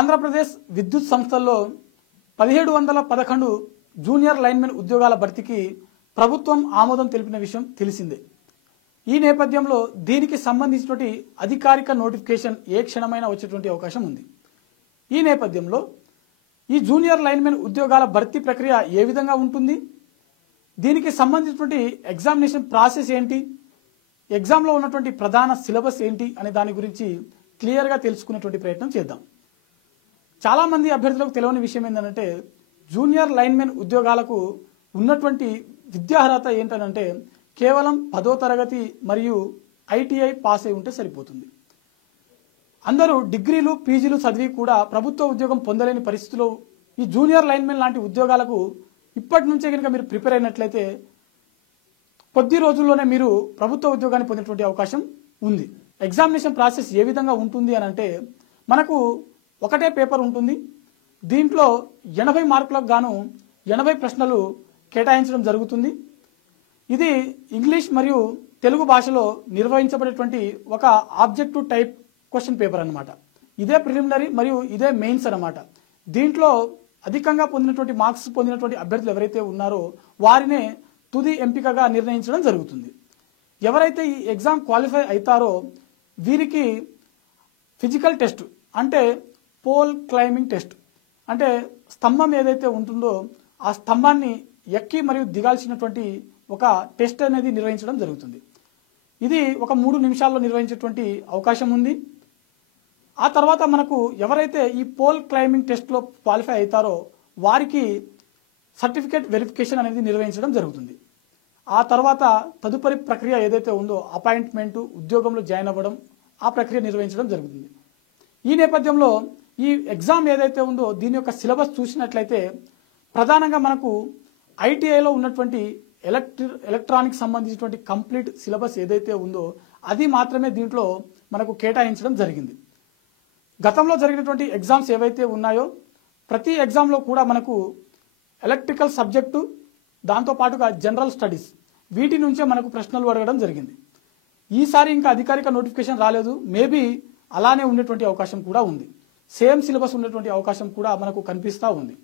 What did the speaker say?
ఆంధ్రప్రదేశ్ విద్యుత్ సంస్థల్లో 1711 junior linemen ఉద్యోగాల భర్తీకి ప్రభుత్వం ఆమోదం తెలిపిన విషయం తెలిసిందే. ఈ నేపథ్యంలో దీనికి సంబంధించినటువంటి అధికారిక నోటిఫికేషన్ ఏ క్షణమైనా వచ్చేటువంటి అవకాశం ఉంది. ఈ నేపథ్యంలో ఈ జూనియర్ లైన్మెన్ ఉద్యోగాల భర్తీ ప్రక్రియ ఏ విధంగా ఉంటుంది, దీనికి సంబంధించినటువంటి ఎగ్జామినేషన్ ప్రాసెస్ ఏంటి, ఎగ్జామ్లో ఉన్నటువంటి ప్రధాన సిలబస్ ఏంటి అనే దాని గురించి క్లియర్గా తెలుసుకునేటువంటి ప్రయత్నం చేద్దాం. చాలామంది అభ్యర్థులకు తెలియని విషయం ఏంటంటే జూనియర్ లైన్మెన్ ఉద్యోగాలకు ఉన్నటువంటి విద్యార్హత ఏంటంటే కేవలం 10వ తరగతి మరియు ఐటీఐ పాస్ అయి ఉంటే సరిపోతుంది. అందరూ డిగ్రీలు పీజీలు చదివి కూడా ప్రభుత్వ ఉద్యోగం పొందలేని పరిస్థితిలో ఈ జూనియర్ లైన్మెన్ లాంటి ఉద్యోగాలకు ఇప్పటి నుంచే కనుక మీరు ప్రిపేర్ అయినట్లయితే కొద్ది రోజుల్లోనే మీరు ప్రభుత్వ ఉద్యోగాన్ని పొందేటువంటి అవకాశం ఉంది. ఎగ్జామినేషన్ ప్రాసెస్ ఏ విధంగా ఉంటుంది అని అంటే మనకు ఒకటే పేపర్ ఉంటుంది. దీంట్లో 80 మార్కులకు గాను 80 ప్రశ్నలు కేటాయించడం జరుగుతుంది. ఇది ఇంగ్లీష్ మరియు తెలుగు భాషలో నిర్వహించబడేటువంటి ఒక ఆబ్జెక్టివ్ టైప్ క్వశ్చన్ పేపర్ అన్నమాట. ఇదే ప్రిలిమినరీ మరియు ఇదే మెయిన్స్ అన్నమాట. దీంట్లో అధికంగా పొందినటువంటి మార్క్స్ పొందినటువంటి అభ్యర్థులు ఎవరైతే ఉన్నారో వారినే తుది ఎంపికగా నిర్ణయించడం జరుగుతుంది. ఎవరైతే ఈ ఎగ్జామ్ క్వాలిఫై అవుతారో వీరికి ఫిజికల్ టెస్ట్ అంటే పోల్ క్లైంబింగ్ టెస్ట్ అంటే స్తంభం ఏదైతే ఉంటుందో ఆ స్తంభాన్ని ఎక్కి మరియు దిగాల్సినటువంటి ఒక టెస్ట్ అనేది నిర్వహించడం జరుగుతుంది. ఇది ఒక 3 నిమిషాల్లో నిర్వహించేటువంటి అవకాశం ఉంది. ఆ తర్వాత మనకు ఎవరైతే ఈ పోల్ క్లైంబింగ్ టెస్ట్లో క్వాలిఫై అవుతారో వారికి సర్టిఫికేట్ వెరిఫికేషన్ అనేది నిర్వహించడం జరుగుతుంది. ఆ తర్వాత తదుపరి ప్రక్రియ ఏదైతే ఉందో అపాయింట్మెంటు, ఉద్యోగంలో జాయిన్ అవ్వడం, ఆ ప్రక్రియ నిర్వహించడం జరుగుతుంది. ఈ నేపథ్యంలో ఈ ఎగ్జామ్ ఏదైతే ఉందో దీని యొక్క సిలబస్ చూసినట్లయితే ప్రధానంగా మనకు ఐటీఐలో ఉన్నటువంటి ఎలక్ట్రానిక్స్ సంబంధించినటువంటి కంప్లీట్ సిలబస్ ఏదైతే ఉందో అది మాత్రమే దీంట్లో మనకు కేటాయించడం జరిగింది. గతంలో జరిగినటువంటి ఎగ్జామ్స్ ఏవైతే ఉన్నాయో ప్రతి ఎగ్జామ్లో కూడా మనకు ఎలక్ట్రికల్ సబ్జెక్టు దాంతోపాటుగా జనరల్ స్టడీస్ వీటి నుంచే మనకు ప్రశ్నలు అడగడం జరిగింది. ఈసారి ఇంకా అధికారిక నోటిఫికేషన్ రాలేదు. మేబీ అలానే ఉండేటువంటి అవకాశం కూడా ఉంది. సేమ్ సిలబస్ ఉండేటువంటి అవకాశం కూడా మనకు కనిపిస్తూ ఉంది.